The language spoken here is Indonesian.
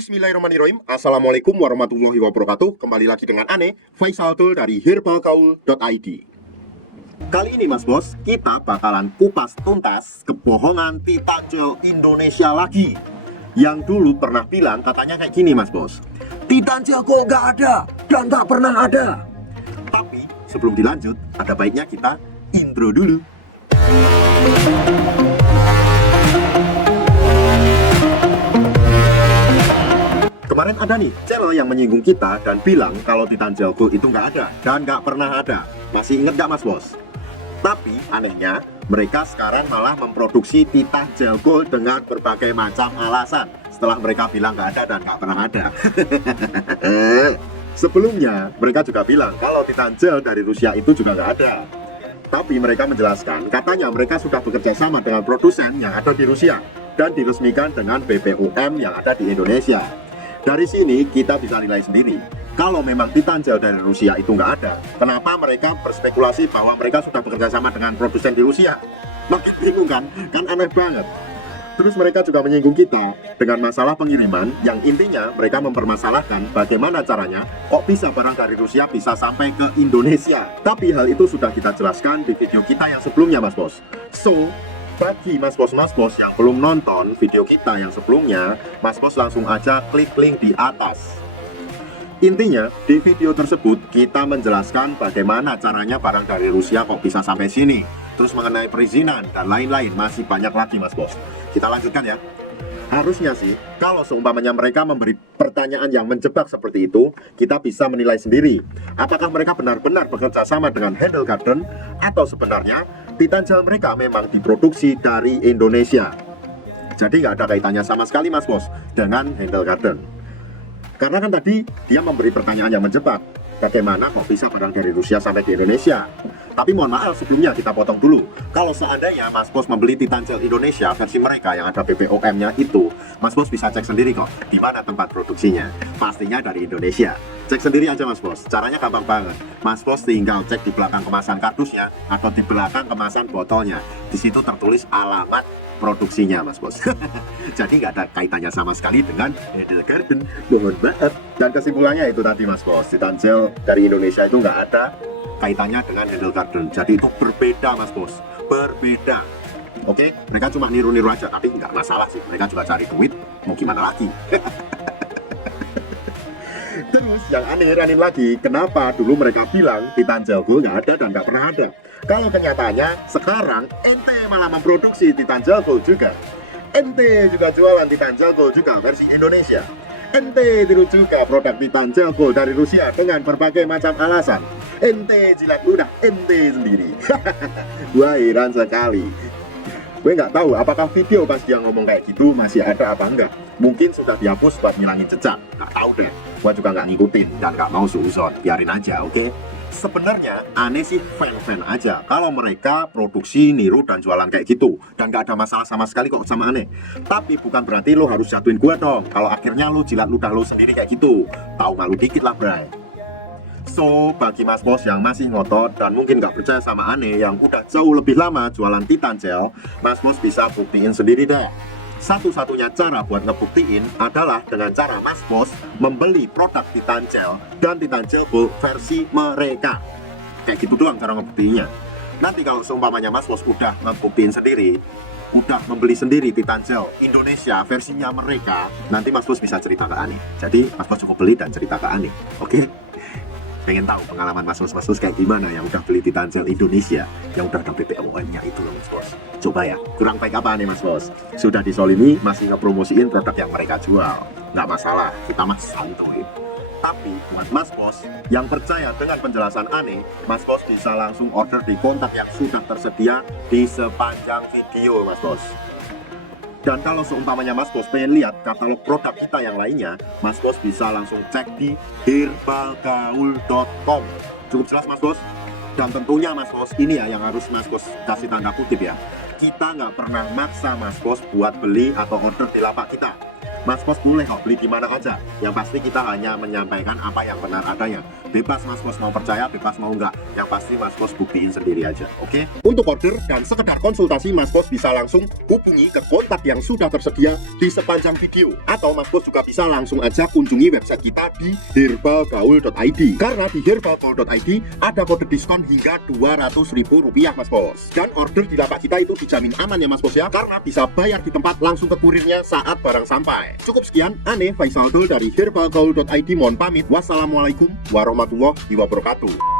Bismillahirrahmanirrahim. Assalamualaikum warahmatullahi wabarakatuh. Kembali lagi dengan Ane, Faisal Tul dari herbalgaul.id. Kali ini Mas Bos, kita bakalan kupas tuntas kebohongan Titanjel Indonesia lagi. Yang dulu pernah bilang katanya kayak gini Mas Bos, Titanjel kok nggak ada dan nggak pernah ada. Tapi sebelum dilanjut, ada baiknya kita intro dulu. Kemarin ada nih channel yang menyinggung kita dan bilang kalau Titanjel Gold itu nggak ada dan nggak pernah ada. Masih inget nggak Mas Bos? Tapi anehnya mereka sekarang malah memproduksi Titanjel Gold dengan berbagai macam alasan setelah mereka bilang nggak ada dan nggak pernah ada. Sebelumnya mereka juga bilang kalau Titanjel dari Rusia itu juga nggak ada. Tapi mereka menjelaskan katanya mereka sudah bekerja sama dengan produsen yang ada di Rusia dan diresmikan dengan BPOM yang ada di Indonesia. Dari sini kita bisa nilai sendiri. Kalau memang Titanjel dari Rusia itu nggak ada, kenapa mereka berspekulasi bahwa mereka sudah bekerja sama dengan produsen di Rusia? Makin bingung kan? Kan aneh banget. Terus mereka juga menyinggung kita dengan masalah pengiriman, yang intinya mereka mempermasalahkan bagaimana caranya kok bisa barang dari Rusia bisa sampai ke Indonesia. Tapi hal itu sudah kita jelaskan di video kita yang sebelumnya Mas Bos. So, bagi Mas Bos yang belum nonton video kita yang sebelumnya, Mas Bos langsung aja klik link di atas. Intinya, di video tersebut kita menjelaskan bagaimana caranya barang dari Rusia kok bisa sampai sini. Terus mengenai perizinan dan lain-lain, masih banyak lagi Mas Bos. Kita lanjutkan ya. Harusnya sih, kalau seumpamanya mereka memberi pertanyaan yang menjebak seperti itu, kita bisa menilai sendiri apakah mereka benar-benar bekerja sama dengan Handle Garden atau sebenarnya Titanjel mereka memang diproduksi dari Indonesia. Jadi nggak ada kaitannya sama sekali Mas Bos dengan Handle Garden. Karena kan tadi dia memberi pertanyaan yang menjebak, bagaimana kok bisa barang dari Rusia sampai di Indonesia. Tapi mohon maaf sebelumnya kita potong dulu. Kalau seandainya Mas Bos membeli Titanjel Indonesia versi mereka yang ada BPOM-nya itu, Mas Bos bisa cek sendiri kok di mana tempat produksinya. Pastinya dari Indonesia. Cek sendiri aja Mas Bos. Caranya gampang banget. Mas Bos tinggal cek di belakang kemasan kardusnya atau di belakang kemasan botolnya. Di situ tertulis alamat produksinya Mas Bos. Jadi nggak ada kaitannya sama sekali dengan Handle Garden. Mohon maaf. Dan kesimpulannya itu tadi Mas Bos, Titanjel dari Indonesia itu nggak ada kaitannya dengan Handle Garden. Jadi itu berbeda Mas Bos, berbeda. Oke, mereka cuma niru-niru aja, tapi nggak masalah sih. Mereka juga cari duit, mau gimana lagi. Terus yang aneh lagi, kenapa dulu mereka bilang Titanjel Gold nggak ada dan nggak pernah ada? Kalau kenyataannya sekarang ente malah memproduksi Titanjel Gold juga. Ente juga jualan Titanjel Gold juga versi Indonesia. Ente tiru juga produk Titanjel Gold dari Rusia dengan berbagai macam alasan. Ente jilat ludah ente sendiri. Gua heran sekali. Gue nggak tahu apakah video pas dia ngomong kayak gitu masih ada apa enggak. Mungkin sudah dihapus buat ngilangin jejak. Nggak tahu deh. Gua juga nggak ngikutin dan nggak mau suuzon. Biarin aja, oke? Sebenarnya aneh sih fan-fan aja kalau mereka produksi, niru dan jualan kayak gitu dan nggak ada masalah sama sekali kok sama aneh. Tapi bukan berarti lo harus jatuhin gua dong kalau akhirnya lo jilat ludah lo sendiri kayak gitu. Tahu malu dikit lah bray. So, bagi Mas Bos yang masih ngotot dan mungkin nggak percaya sama aneh yang udah jauh lebih lama jualan Titanjel, Mas Bos bisa buktiin sendiri deh. Satu-satunya cara buat ngebuktiin adalah dengan cara Mas Bos membeli produk Titanjel dan Titanjel Gold versi mereka. Kayak gitu doang cara ngebuktiinnya. Nanti kalau seumpamanya Mas Bos udah ngebuktiin sendiri, udah membeli sendiri Titanjel Indonesia versinya mereka, nanti Mas Bos bisa cerita ke Ani. Jadi Mas Bos cukup beli dan cerita ke Ani, oke? Pengen tahu pengalaman Mas Bos kayak gimana yang udah beli Titanjel Indonesia yang udah ada BPOM-nya itu loh Mas Bos. Coba ya, kurang baik apa nih Mas Bos? Sudah disolimi masih ngepromosiin produk yang mereka jual. Nggak masalah, kita mah santuy. Tapi buat Mas Bos yang percaya dengan penjelasan aneh, Mas Bos bisa langsung order di kontak yang sudah tersedia di sepanjang video Mas Bos. Dan kalau seumpamanya Mas Bos pengen lihat katalog produk kita yang lainnya, Mas Bos bisa langsung cek di herbalgaul.com. Cukup jelas Mas Bos? Dan tentunya Mas Bos, ini ya yang harus Mas Bos kasih tanda kutip ya. Kita nggak pernah maksa Mas Bos buat beli atau order di lapak kita. Mas Bos boleh kok beli di mana aja. Yang pasti kita hanya menyampaikan apa yang benar adanya. Bebas Mas Bos mau percaya, bebas mau enggak. Yang pasti Mas Bos buktiin sendiri aja, oke? Untuk order dan sekedar konsultasi, Mas Bos bisa langsung hubungi ke kontak yang sudah tersedia di sepanjang video. Atau Mas Bos juga bisa langsung aja kunjungi website kita di herbalgaul.id. Karena di herbalgaul.id ada kode diskon hingga Rp200.000 Mas Bos. Dan order di lapak kita itu dijamin aman ya Mas Bos ya, karena bisa bayar di tempat langsung ke kurirnya saat barang sampai. Cukup sekian, Ane Faisal Dul dari herbalgaul.id mohon pamit. Wassalamualaikum warahmatullahi wabarakatuh.